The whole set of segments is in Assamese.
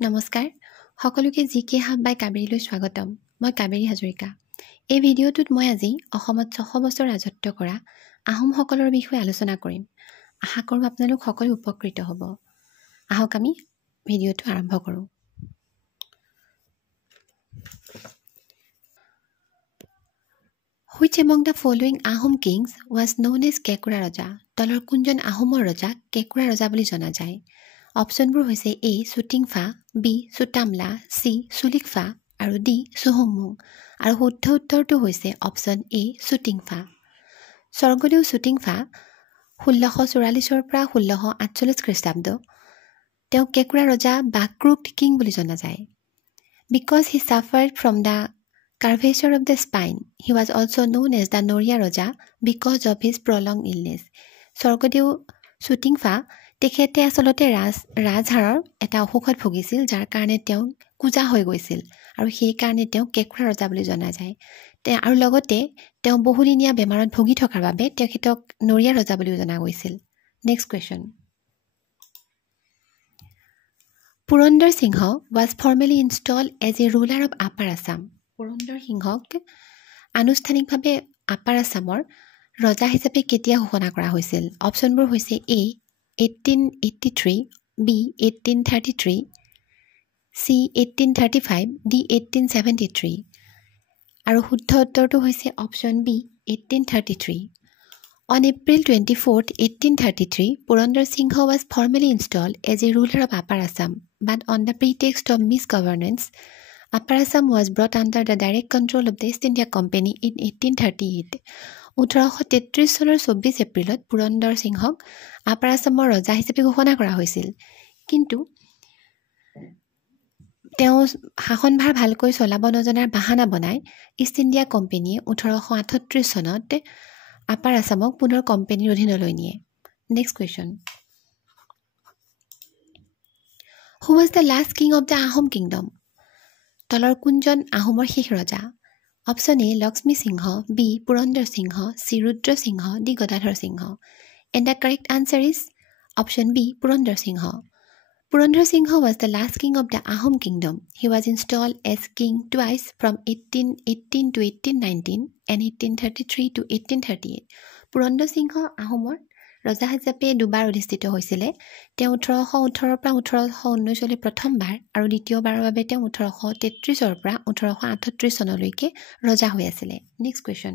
নমস্কাৰ সকলোকে জিকে হাব বাই কাবেৰীলৈ স্বাগতম মই কাবেৰী হাজৰিকা এই ভিডিঅ'টোত মই আজি অসমত 600 বছৰ ৰাজত্ব কৰা আহোমসকলৰ বিষয়ে আলোচনা কৰিম আশা কৰোঁ আপোনালোক সকলো উপকৃত হ'ব আহক আমি ভিডিঅ'টো আৰম্ভ কৰোঁ Which among the following Ahom kings was known as Kekura Raja তলৰ কোনজন আহোমৰ ৰজা কেকুৰা ৰজা বুলি জনা যায় অপচনবোৰ হৈছে A সুটিংফা B সুটামলা C সুলিকফা আৰু D সুহুংমুং আৰু শুদ্ধ উত্তৰটো হৈছে অপচন A সুটিংফা স্বৰ্গদেউ সুটিংফা 1644 পৰা 1648 খ্ৰীষ্টাব্দ তেওঁ কেকুৰা ৰজা বা ক্ৰুকড কিং বুলি জনা যায় because he suffered from the curvature of the spine he was also known as the Noria Raja because of his prolonged illness স্বৰ্গদেউ সুটিংফা তেখেতে আসলতে ৰাজহাৰৰ এটা অসুখত ভুগিছিল যাৰ কাৰণে তেওঁ কুজা হৈ গৈছিল আৰু সেই কাৰণে তেওঁ কেকুৰা ৰজা বুলি জনা যায় আৰু লগতে তেওঁ বহুদিনীয়া বেমাৰত ভুগি থকাৰ বাবে তেখেতক নৰিয়া ৰজা বুলি জনা গৈছিল next question Purandar Singha was formally installed as a ruler of Upper Assam Purandar সিংহক আনুষ্ঠানিকভাৱে আপাৰ আসামৰ ৰজা হিচাপে কেতিয়া ঘোষণা কৰা হৈছিল অপচনবোৰ হৈছে A 1883 B 1833 C 1835 D 1873 আৰু শুদ্ধ উত্তৰটো হৈছে option B 1833 On April 24, 1833 Purandar Singha was formally installed as a ruler of Upper Assam but on the pretext of misgovernance Upper Assam was brought under the direct control of the East India Company in 1838 1833 চনৰ 24 এপ্ৰিলত পুৰন্দৰ সিংহক আপাৰ আসামৰ ৰজা হিচাপে ঘোষণা কৰা হৈছিল কিন্তু তেওঁ শাসনভাৰ ভালকৈ চলাব নজনাৰ বাহানা বনাই ইষ্ট ইণ্ডিয়া কোম্পানীয়ে 1838 চনত আপাৰ আসামক পুনৰ কোম্পানীৰ অধীনলৈ নিয়ে next question Who was the last king of the Ahom kingdom তলৰ কোনজন আহোমৰ শেষ ৰজা option A Lakshmi Singha B Purandar Singha C Rudra Singha D Gadadhar Singha and the correct answer is option B Purandar Singha Purandar Singha was the last king of the Ahom kingdom he was installed as king twice from 1818 to 1819 and 1833 to 1838 Purandar সিংহ আহোমৰ ৰজা হিচাপে দুবাৰ অধিষ্ঠিত হৈছিল তেওঁ 1818 পৰা 1819 লৈ প্ৰথমবাৰ আৰু দ্বিতীয়বাৰৰ বাবে তেওঁ 1833 ৰ পৰা 1838 চনলৈকে ৰজা হৈ আছিল next question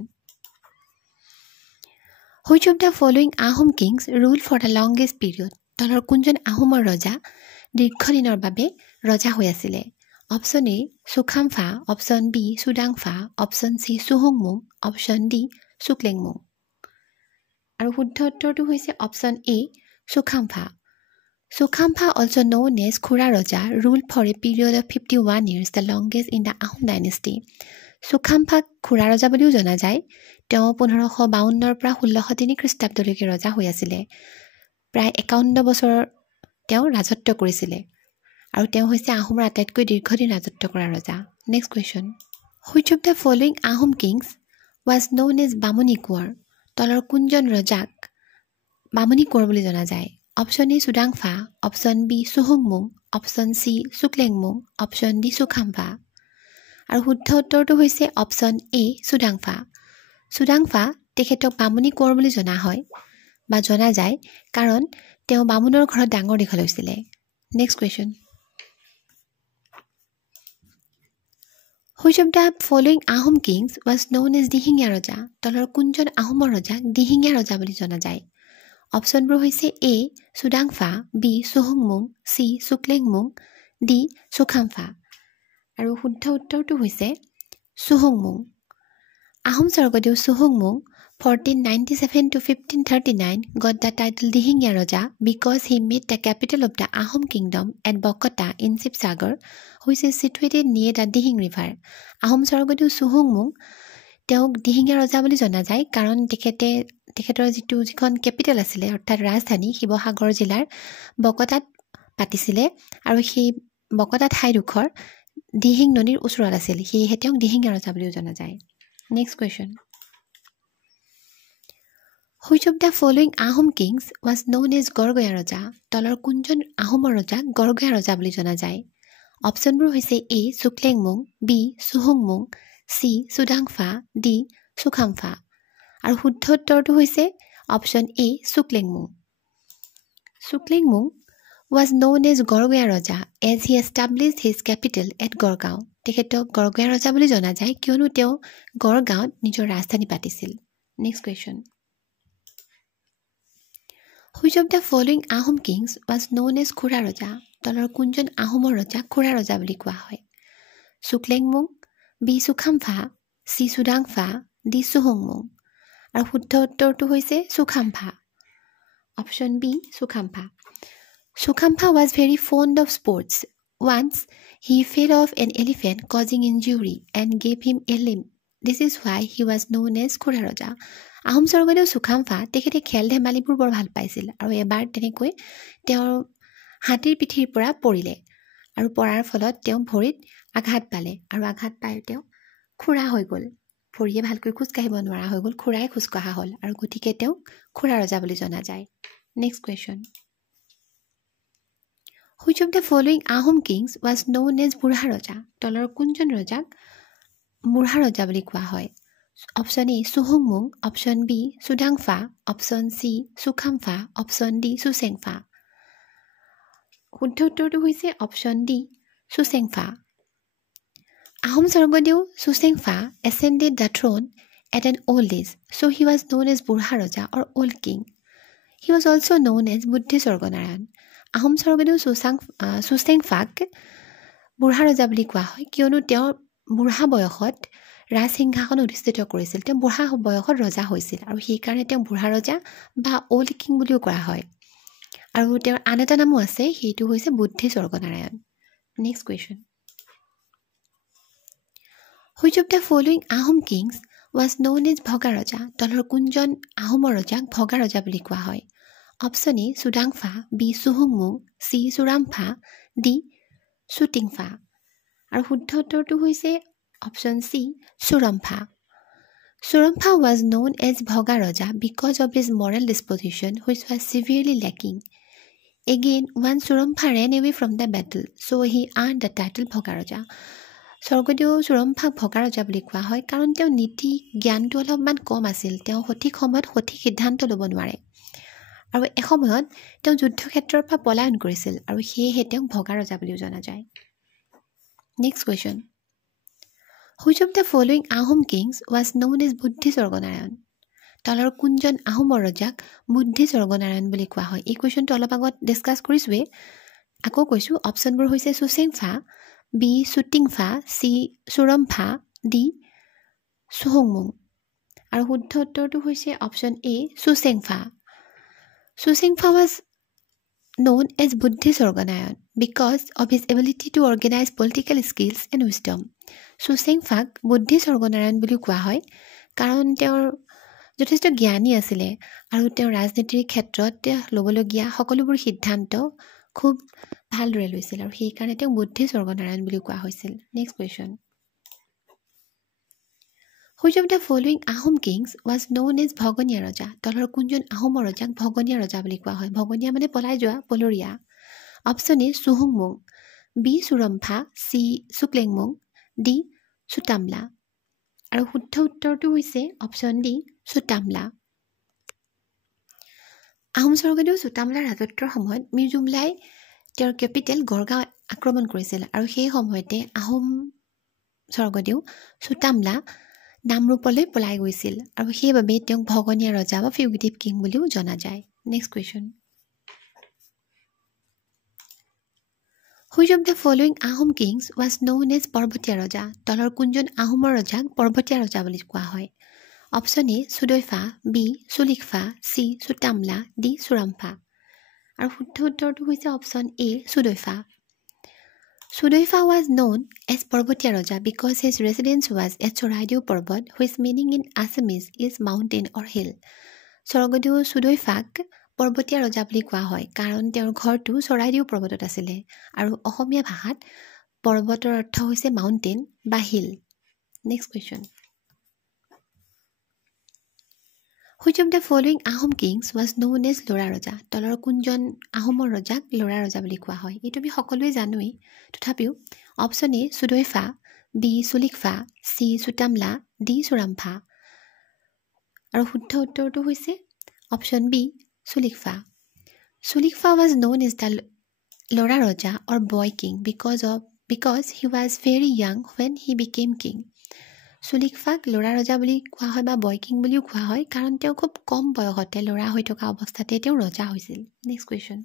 Which of the following Ahom kings ruled for the longest period তলৰ কোনজন আহোমৰ ৰজা দীৰ্ঘদিনৰ বাবে ৰজা হৈ আছিল option A Sukhampha option B Sudangpha option C সুহুংমুং অপচন D সুক্লেংমুং আৰু শুদ্ধ উত্তৰটো হৈছে option A Sukhampha Sukhampha also known as খুৰা ৰজা ruled for a period of 51 years the longest in the Ahom dynasty সুখামফাক খুৰা ৰজা বুলিও জনা যায় তেওঁ 1552 পৰা 1603 খ্ৰীষ্টাব্দলৈকে ৰজা হৈ আছিল প্ৰায় 51 বছৰ তেওঁ ৰাজত্ব কৰিছিল আৰু তেওঁ হৈছে আহোমৰ আটাইতকৈ দীৰ্ঘদিন ৰাজত্ব কৰা ৰজা next question Which of the following Ahom kings was known as Bamuni Konwar তলৰ কোনজন ৰজাক বামুণী কোঁৱৰ বুলি জনা যায় option A Sudangpha option B সুহুংমুং option C Suklenmung option D Sukhampha আৰু শুদ্ধ উত্তৰটো হৈছে অপচন A সুডাংফা সুডাংফা তেখেতক বামুণী কোঁৱৰ বুলি জনা হয় বা জনা যায় কাৰণ তেওঁ বামুণৰ ঘৰত ডাঙৰ দীঘল হৈছিল next question Which of the following Ahom kings was known as Dihingia ৰজা তলৰ কোনজন আহোমৰ ৰজাক দিহিঙীয়া ৰজা বুলি জনা যায় অপচনবোৰ হৈছে A সুডাংফা B সুহুংমুং C সুক্লেংমুং D Sukhampha আৰু শুদ্ধ উত্তৰটো হৈছে সুহুংমুং আহোম স্বৰ্গদেউ সুহুংমুং 1497 to 1539 got the title Dihingia ৰজা because he made the capital of the Ahom kingdom at Bokota in Sibsagar which is situated near the Dihing river Ahom স্বৰ্গদেউ সুহুংমুং তেওঁক দিহিঙীয়া ৰজা বুলি জনা যায় কাৰণ তেখেতৰ যিখন কেপিটেল আছিল অৰ্থাৎ ৰাজধানী শিৱসাগৰ জিলাৰ বকতাত পাতিছিল আৰু সেই বকতা ঠাইডোখৰ দিহিং নদীৰ ওচৰত আছিল সেয়েহে তেওঁক দিহিঙীয়া ৰজা বুলি জনা যায় next question Which of the following Ahom kings was known as Gargaya ৰজা? তলৰ কোনজন আহোমৰ ৰজাক গড়গয়া ৰজা বুলি জনা যায়? অপশ্যনবোৰ হৈছে এ চুকলেংমুং, বি চুহুংমুং, চি চুডাংফা, ডি চুখামফা। আৰু শুদ্ধ উত্তৰটো হৈছে option A Suklenmung. Suklenmung was known as Gargaya Raja as he established his capital at Gargaon. তেখেতক গড়গয়া ৰজা বুলি জনা যায় কিয়নো তেওঁ গড়গাঁৱত নিজৰ ৰাজধানী পাতিছিল। Next question. Which of the following Ahom kings was known as খুৰা ৰজা? তলৰ কোনজন আহোমৰ ৰজাক খুৰা ৰজা বুলি কোৱা হয়? Suklenmung, B Sukhampha, C Sudangpha, D চুহুংমুং। আৰু শুদ্ধ উত্তৰটো হৈছে Sukhampha. Option B Sukhampha. Sukhampa was very fond of sports. Once, he fell off an elephant causing injury and gave him a limb. This is why he was known as Khura Raja. Ahom Swargadeo Sukhampha তেখেতে খেল ধেমালিবোৰ বৰ ভাল পাইছিল আৰু এবাৰ তেনেকৈ তেওঁৰ হাতীৰ পিঠিৰ পৰা পৰিলে আৰু পৰাৰ ফলত তেওঁ ভৰিত আঘাত পালে আৰু আঘাত পাই তেওঁ খুৰা হৈ গ'ল। ভৰিয়ে ভালকৈ খোজকাঢ়িব নোৱাৰা হৈ গ'ল, খুৰাই খোজকঢ়া হ'ল আৰু গতিকে তেওঁক খুৰা ৰজা বুলি জনা যায়। Next question. Which of the following Ahom kings was known as বুঢ়া ৰজা? তলৰ কোনজন ৰজাক বুঢ়া ৰজা বুলি কোৱা হয়? অপশ্যন এ চুহুংমুং, option B Sudangpha, option C Sukhampha, option D Susengpha. শুদ্ধ উত্তৰটো হৈছে option D Susengpha. Ahom Swargadeo Susengpha ascended the throne at an old age, so he was known as বুঢ়া ৰজা or old king. He was also known as বুদ্ধি স্বৰ্গনাৰায়ণ। আহোম স্বৰ্গদেউ চুচেংফাক বুঢ়া ৰজা বুলি কোৱা হয় কিয়নো তেওঁ বুঢ়া বয়সত ৰাজসিংহাসন অধিষ্ঠিত কৰিছিল। তেওঁ বুঢ়া বয়সত ৰজা হৈছিল আৰু সেইকাৰণে তেওঁ বুঢ়া ৰজা বা অল্ড কিং বুলিও কোৱা হয়। আৰু তেওঁৰ আন এটা নামো আছে, সেইটো হৈছে বুদ্ধি Swarganarayan. Next question. Which of the following Ahom kings was known as ভগা ৰজা? তলৰ কোনজন আহোমৰ ৰজাক ভগা ৰজা বুলি কোৱা হয়? অপশ্যন এ চুডাংফা, বি চুহুংমুং, চি চুৰামফা, ডি চুটিংফা। আৰু শুদ্ধ উত্তৰটো হৈছে option C Surampha. Surambha was known as Bhoga Raja because of his moral disposition, which was severely lacking. Again, once Surambha ran away from the battle, so he earned the title Bhoga Raja. স্বৰ্গদেউ চুৰমফাক ভগা ৰজা বুলি কোৱা হয় কাৰণ তেওঁ নীতি জ্ঞানটো অলপমান কম আছিল। তেওঁ সঠিক সময়ত সঠিক সিদ্ধান্ত ল'ব নোৱাৰে আৰু এসময়ত তেওঁ যুদ্ধক্ষেত্ৰৰ পৰা পলায়ন কৰিছিল আৰু সেয়েহে তেওঁক ভগা ৰজা বুলিও জনা যায়। Next question. Which of the following Ahom kings was known as বুদ্ধি স্বৰ্গনাৰায়ণ? তলৰ কোনজন আহোমৰ ৰজাক বুদ্ধি স্বৰ্গনাৰায়ণ বুলি কোৱা হয়? এই কুৱেশ্যনটো অলপ আগত ডিছকাছ কৰিছোঁৱেই, আকৌ কৈছোঁ। অপশ্যনবোৰ হৈছে Susengphaa, B চুটিংফা, C Surampha, D চুহুংমুং। আৰু শুদ্ধ উত্তৰটো হৈছে option A Susengphaa. Sucengfa was known as বুদ্ধি Swarganarayan because of his ability to organize political skills and wisdom. চুচেংফাক বুদ্ধি স্বৰ্গনাৰায়ণ বুলি কোৱা হয় কাৰণ তেওঁৰ যথেষ্ট জ্ঞানী আছিলে আৰু তেওঁ ৰাজনীতিৰ ক্ষেত্ৰত ল'বলগীয়া সকলোবোৰ সিদ্ধান্ত খুব ভালদৰে লৈছিল আৰু সেইকাৰণে তেওঁক বুদ্ধি স্বৰ্গনাৰায়ণ বুলি কোৱা হৈছিল। Next question. Which of the following Ahom kings was known as ভগনীয়া ৰজা? তলৰ কোনজন আহোমৰ ৰজাক ভগনীয়া ৰজা বুলি কোৱা হয়? ভগনীয়া মানে পলাই যোৱা, পলৰীয়া। অপশ্যন এ চুহুংমুং, B Surampha, C Suklenmung, D Sutamla. আৰু শুদ্ধ উত্তৰটো হৈছে অপশ্যন ডি চুটামলা। আহোম স্বৰ্গদেউ চুটামলাৰ ৰাজত্বৰ সময়ত মিৰ জুমলাই তেওঁৰ কেপিটেল গড়গাঁও আক্ৰমণ কৰিছিল আৰু সেই সময়তে আহোম স্বৰ্গদেউ চুটামলা নামৰূপলৈ পলাই গৈছিল আৰু সেইবাবে তেওঁক ভগনীয়া ৰজা বা ফিউগিটিভ কিং বুলিও জনা যায়। Next question. Which of the following Ahom kings was known as পৰ্বতীয়া ৰজা? তলৰ কোনজন আহোমৰ ৰজাক পৰ্বতীয়া ৰজা বুলি কোৱা হয়? Option A Sudaipha, B Sulikpha, C Sutamla, D Surampha. আৰু শুদ্ধ উত্তৰটো হৈছে option A Sudaipha. Sudaifa was known as Parvatiya Raja because his residence was at Choraidew Parvat, whose meaning in Assamese is mountain or hill. স্বৰ্গদেউ চুদৈফাক পৰ্বতীয়া ৰজা বুলি কোৱা হয় কাৰণ তেওঁৰ ঘৰটো চৰাইদেউ পৰ্বতত আছিলে আৰু অসমীয়া ভাষাত পৰ্বতৰ অৰ্থ হৈছে মাউণ্টেইন বা hill. Next question. Which of the following Ahom kings was known as Lora Raja? তলৰ কোনজন আহোমৰ ৰজাক লৰা ৰজা বুলি কোৱা হয়? এইটো আমি সকলোৱে জানোৱেই, তথাপিও option A Sudaipha, B Sulikpha, C Sutamla, D Surampha. আৰু শুদ্ধ উত্তৰটো হৈছে option B Sulikpha. Sulikfa was known as the Lora Raja or boy king because he was very young when he became king. Sulikfak Lora Raja বুলি কোৱা হয় বা boy king বুলিও কোৱা হয় কাৰণ তেওঁ খুব কম বয়সতে লৰা হৈ থকা অৱস্থাতে তেওঁ ৰজা হৈছিল। Next question.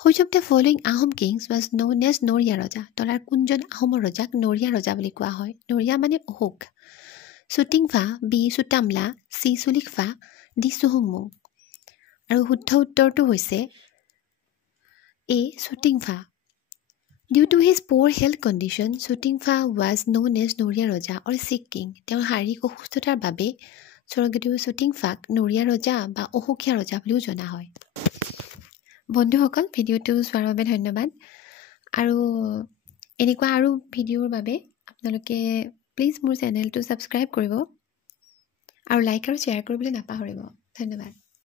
Which of the following Ahom kings was known as Noria Raja? তলাৰ কোনজন আহোমৰ ৰজাক নৰিয়া ৰজা বুলি কোৱা হয়? নৰিয়া মানে Ashok. Sutingfa, B Sutamla, C Sulikfa, D Suhungmung। আৰু শুদ্ধ উত্তৰটো হৈছে এ Sutingfa. Due to his poor health condition, Sutingfa was known as Noria Raja or sick king. তেওঁৰ শাৰীৰিক অসুস্থতাৰ বাবে স্বৰ্গদেউ Sutingfaক নৰিয়া ৰজা বা অসুখীয়া ৰজা বুলিও জনা হয়। বন্ধুসকল, ভিডিঅ'টো চোৱাৰ বাবে ধন্যবাদ। আৰু এনেকুৱা আৰু ভিডিঅ'ৰ বাবে আপোনালোকে প্লিজ মোৰ চেনেলটো ছাবস্ক্ৰাইব কৰিব আৰু লাইক আৰু শ্বেয়াৰ কৰিবলৈ নাপাহৰিব। ধন্যবাদ।